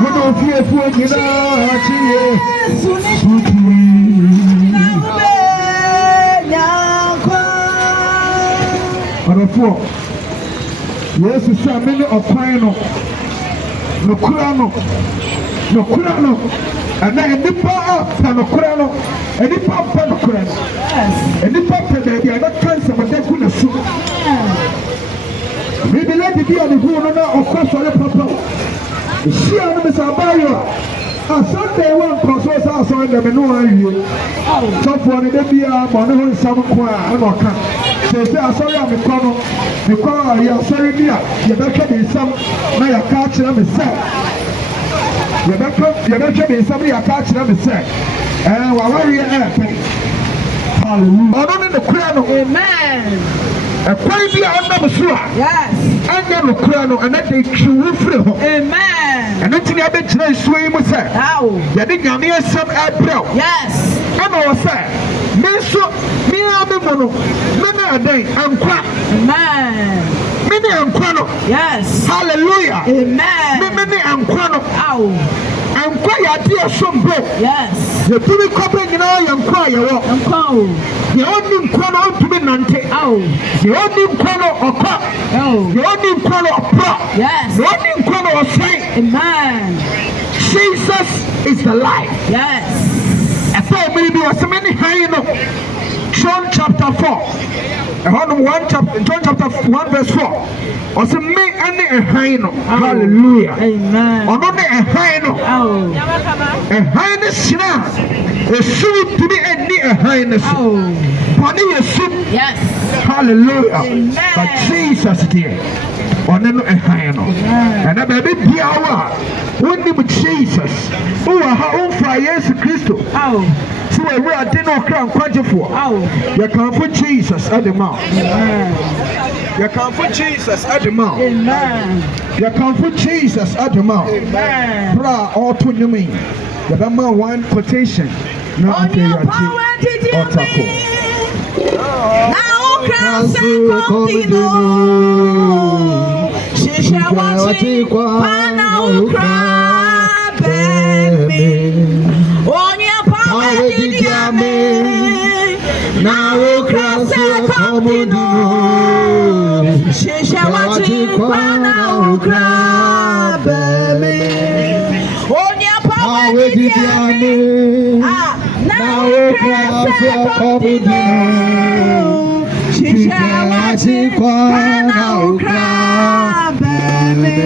When I fear for you, yes, it's a minute of pino. No curano, and then the power panocrano, and the pop panocrano, and the papa baby, and that cancer, but that couldn't suit. Maybe let it be on the good of course, for the papa. She and Mr. Bayo. Asante one process also in the menu. So for the baby, I'm on the some choir. Say, sorry, I'm a corner. Because you are sorry, dear. You better be some. Now you catch them, say. You better be somebody you catch them, say. And while we're here, hallelujah. I don't need the crown. Amen. A quite under the yes. And then the crown, and then they chew free. Amen. And then you bet you swim with her. How? You didn't have near some April. Yes. And I was saying, me, I'm a mono. Many a day, I'm crap. Amen. Many I'm crano. Yes. Hallelujah. Amen. Many I'm crano. Ow. I'm quite dear some bro. Yes. The two couple in all your choir. I'm called. The only crano to be nante. Oh. The only crano or crop. Oh. The only crano or prop. Yes. The only crano or say. Amen. Jesus is the life. Yes. I thought maybe was so many high. John chapter 4. John chapter 1 verse 4. Or say me any a hino. Hallelujah. Amen. Or not a hino. A highness now. A soup to be any a highness. Body a soup. Yes. Hallelujah. Amen. But Jesus dear. Or no a hino. And a baby be our. Only with Jesus. Who are her own for Jesus Christ. So we are dinner crown quite for. You can put Jesus at the mouth. You can put Jesus at the mouth. You can put Jesus at the mouth. Bra all to you mean. The number one quotation. Now I tell you. Now cross and continue. She shall watch it. Now cry, baby. Now cross and continue. She shall watch it. Now cry, baby. On your power with the army. Now cross and continue. She shall watch it. Now cry, baby.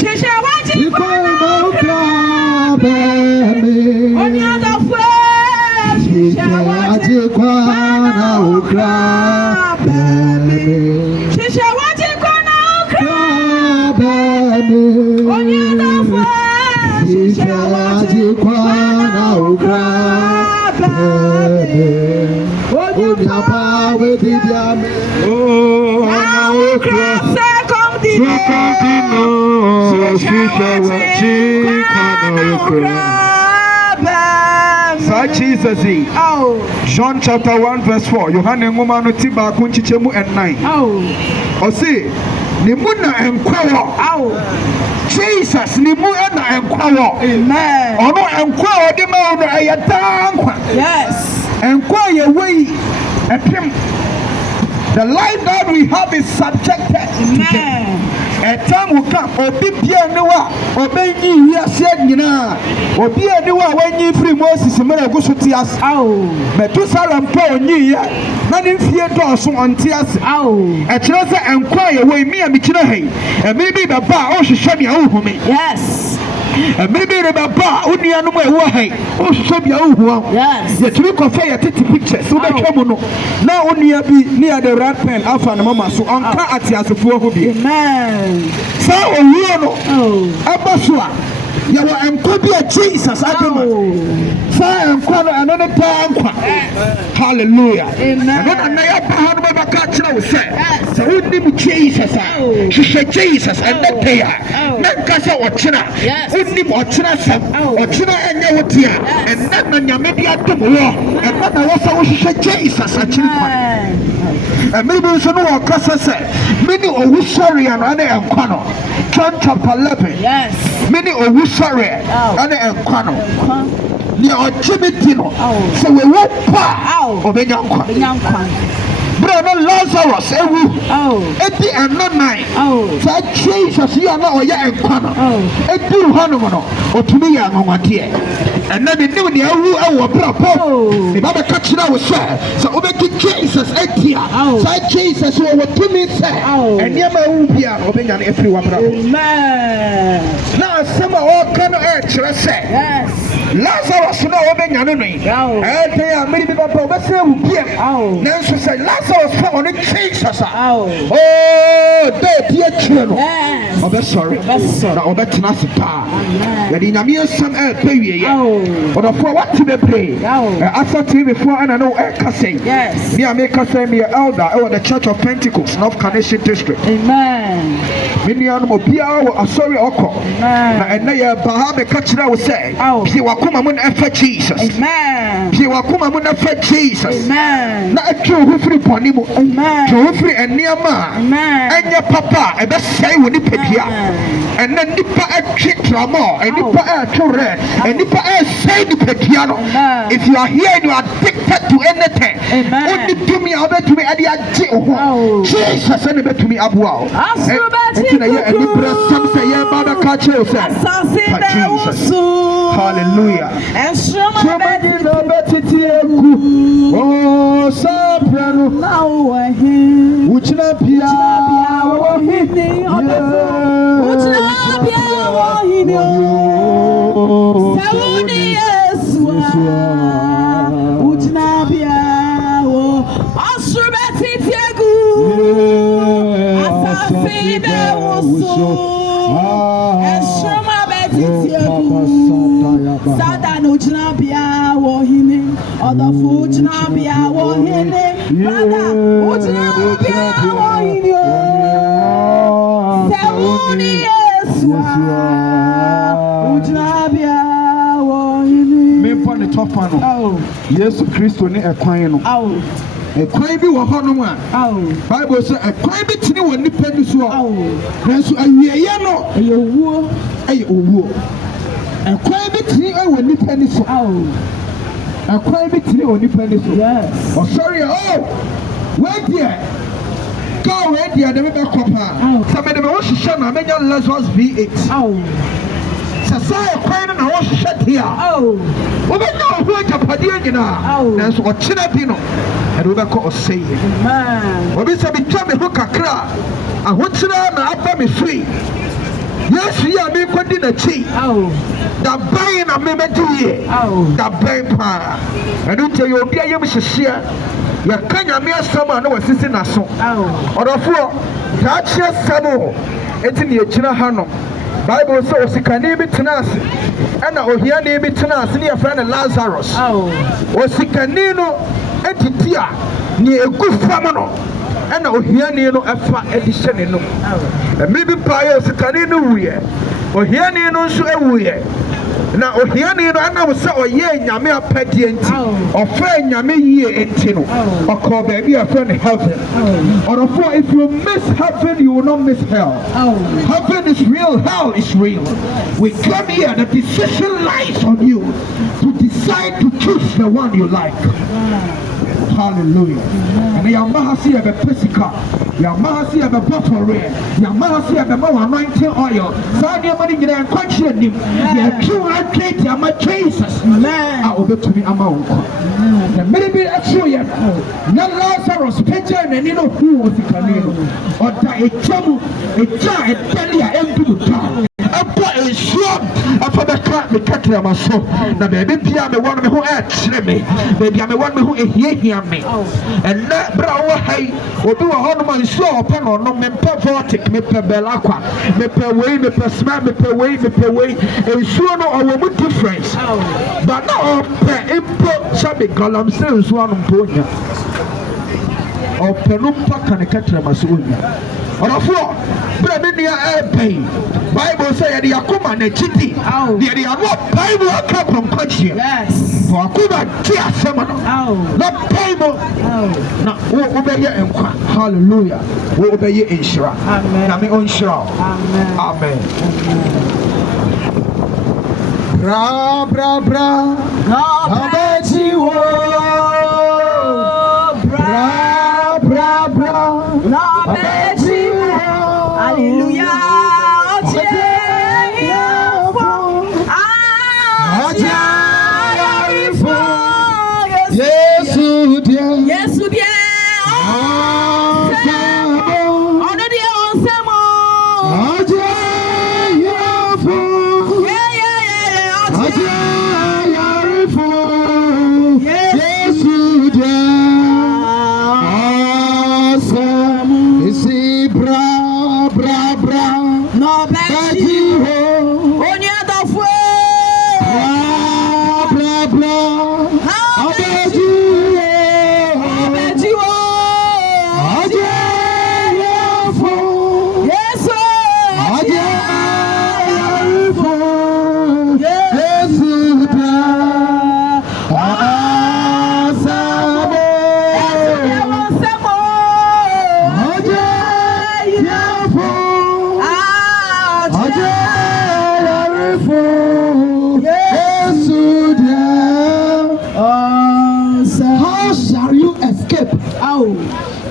She shall watch it. Now cry, baby. On your she shall watch it. Now cry, baby. She shall watch it. Now cry, baby. On your face. She shall watch it. Now cry, baby. On your power with the army. Oh, now cry, continue. She shall watch it. Now cry. Jesus. John chapter 1 verse 4. Yohane ngoma no tiba kunchichemu and 9. O see, nimuna enkwawo. Jesus nimu na enkwawo. Amen. Ono enkwawo de ma ono ayatankwa. Yes. Enkwawo ye way epim. The life that we have is subjected. Amen. A time will come. Obi bia newa, obi yi wiase nyina. Obi anewa when you free Moses mere go so tias. Metusalam po onyi ya. Na ni fie do so ontias. E kire se enkwaye we mi a mi kire he. E mi bi baba o hwehwe bia o humi. Yes. E mi bi baba o nuanu mo e wo he. O hwehwe bia o hu. Yes. Ye tumi ko fe ye tete pictures. So be twemu no. Na o nua bi near the red pen alpha na mama so onka atiasefo ho bi. Amen. So owo no. Abasua. You were encoded Jesus. Fire and corner another time. Hallelujah. Amen. And then I have a catch now. So who did Jesus? She said Jesus and that day. Nankasa or China. Who did or China or China and Yawatia. And then when you maybe at the war. And then I also she said Jesus. And maybe we should know what Casa said. Many or who sorry and enquano. John chapter 11. Yes. Many owu sorry and enquano. Near Chimitino. So we won't pa or Benyankwan. Brother Lazarus, Eddie and not nine. So I change as you are now, ya and Quano. Eddie Hanuman, or to me, I'm on my dear. And then the new year, our brother, if I'm a catcher, I was sir. So over to Jesus, Etia. So I change as you were to me, sir. And never will be obeying everyone. Now, some all kind of earth, let's say. Yes. Lazarus, no obeying your name. And they are many people, but say, now, so say, Lazarus found it, Jesus. Oh, dear children. Oh, that's sorry. Now, that's not the power. That in a mere some baby. But for what to be prayed? ASA TV before and I know Ekase. Yes. Me, I make us say me elder over the Church of Pentecost, North Carnation District. Amen. Many animal Pia are sorry, Oko. And they are Bahama Kachira will say, Piwakuma Mun F. Jesus. Amen. Piwakuma Mun F. Jesus. Amen. Not a true who free Ponimu. Amen. True free and Niama. Amen. And your papa, and that's say when you pick here. And then Nipa a trick Ramo, and Nipa a red, and Nipa a say the piano. If you are here and you are addicted to anything, only to me, I'll bet to me at the Jesus, send it to me up wow. Hallelujah. And somebody oh, soprano now which not be our hitting on the which not be our hitting. Which not be our Asante TV Yes, Christo ne ekwan no. Ekwan bi wo ho no a. Bible say ekwan bi tini wo nipa ni so. Nanso awieye no ewuo. Owuo. Ekwan bi tini wo nipa ni so. Ekwan bi tini wo nipa ni so. Yes. Oh sorry, wait there. Go wait there, dem be kopa. Some dem wo hihye na menya Lazarus V8. Sasa ekwan na wo hihye dia. We don't know who to put in now. That's what Chinapino and we call say. Man, we be trying to hook a crowd. I want to know after me free. Yes, we are being put in a cheat. The buying a member to ye. The buying power. And don't tell you, be a young share. You can't be a summer, no assisting us. Or the four, that's your summer. It's in your China Hano. Bible says, "Sikani tenasi, and Ohiani tenasi near friend Lazarus." O Sikanino etitia near good famano, and Ohiani no efa edition no. And maybe prior Sikanino we Ohiani no so we. Now Ohiani no and I was so ye nyame apedienti or friend nyame ye entino or call baby a friend heaven. Or if you miss heaven, you will not miss hell. Heaven is real, hell is real. We come here, the decision lies on you to decide to choose the one you like. Hallelujah. And the Yamahasi have a physical, Yamahasi have a bottle rare, Yamahasi have a more anointing oil. So your money get a question him. The true athlete, Yama Jesus. I will be to me amount. The maybe actually, not Lazarus, Peter, and you know who was the Canelo. Or the trouble, a child, a empty town. A boy is strong. After the cat, the cat, my soul. Now, baby, I'm the one who acts me. Baby, I'm the one who is here me. And that brow, hey, will do a hormone show upon or no member vortic, me per belacqua, me per way, me per smell, me per way, me per way. And sure, no, a woman difference. But no, per import, Sabi Golam says one of Ponya. Or Penumpa can catch a Masunia. Orofo, Brabia airpay. Bible say the Akuma Nechiti. The Amo Bible come from country. Yes. For Akuma Tia Semana. Not Bible. No, obey your enqua. Hallelujah. We obey your insurance. Amen. Amen. Amen. Bra bra bra. No Betty wo. Bra bra bra. No Betty. Hallelujah.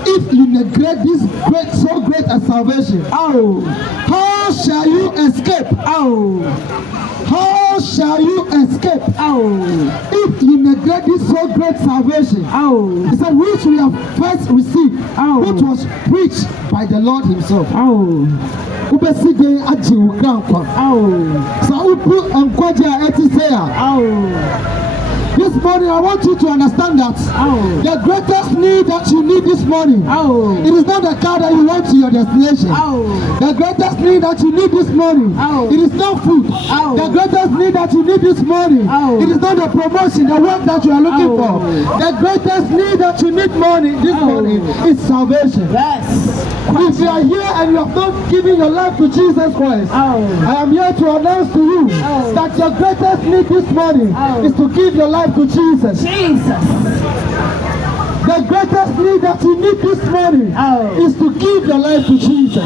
If you neglect this so great a salvation, how shall you escape? How shall you escape? If you neglect this so great salvation, he said, which we have first received, which was preached by the Lord Himself. This morning, I want you to understand that the greatest need that you need this morning, it is not the car that you want to your destination. The greatest need that you need this morning, it is not food. The greatest need that you need this morning, it is not the promotion, the work that you are looking for. The greatest need that you need this morning is salvation. Yes. If you are here and you have not given your life to Jesus Christ, I am here to announce to you that your greatest need this morning is to give your life to Jesus. The greatest need that you need this morning is to give your life to Jesus.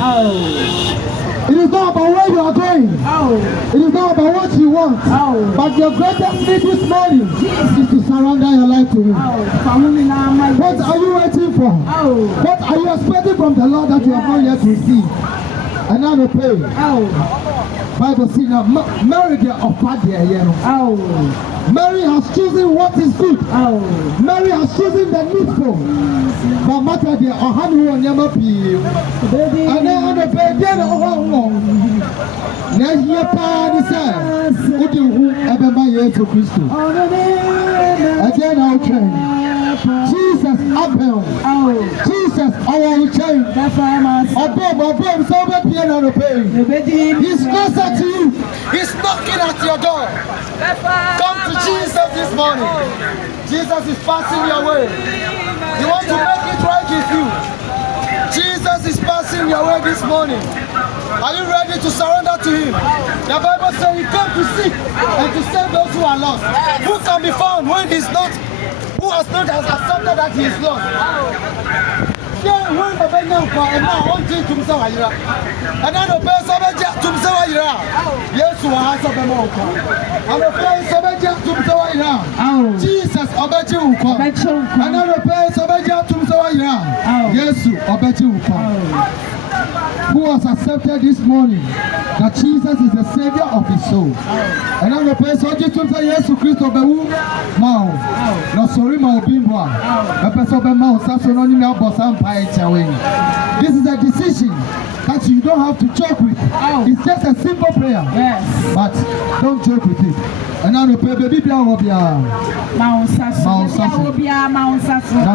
It is not about where you are going. It is not about what you want. But your greatest need this morning is to surrender your life to Him. What are you waiting for? What are you expecting from the Lord that you have not yet received? And now the pay. Bible says now, Mary the Mary has chosen what is good. Mary has chosen the needful. But matter the Ohanu and Yamapi. And then on the bed, then Nahia says, what do you ever buy to Christo? Again, I'll train. Jesus, uphill. Jesus, our chain. Above, so much piano on the pay. He's closer to you. He's knocking at your door. Come to Jesus this morning. Jesus is passing your way. You want to make it right with you. Jesus is passing your way this morning. Are you ready to surrender to Him? The Bible says He came to seek and to save those who are lost. Who can be found when He's not? Who has not accepted that He is lost? Yeah, when the baby and now on to himself, and then the person to himself, yes, who has a bemoka. And the person to himself, Jesus, I bet you, and then the person to himself, yes, I bet you. Who has accepted this morning that Jesus is the Savior of his soul. And then the person to say yes to Christ of the womb, Mao, no sorry, Mao Bimba, the person of the mouth, Sassononia Bossam Paetaway. This is a decision that you don't have to joke with. It's just a simple prayer. Yes. But don't joke with it. And now the baby will be a Mount Sass. Now,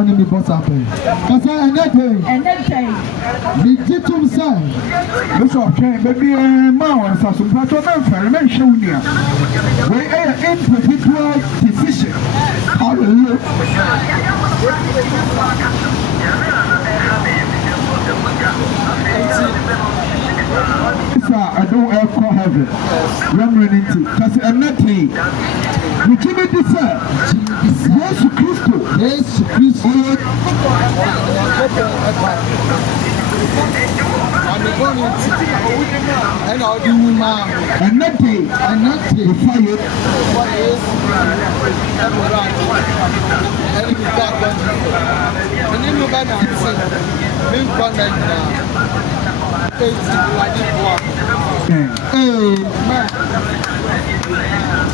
let me boss up. Because I and that day, the Titum son, Bishop came, baby, and Mount Sass, but I mentioned here. We are in particular decision. Hallelujah. problem. Remember it. Because I'm not here. You give me this, sir. Yes, Christo. Yes, Christo. And I'll do now. And not day. And not day. Fire. And you got one. And then you got dancing. Big one and hey, man.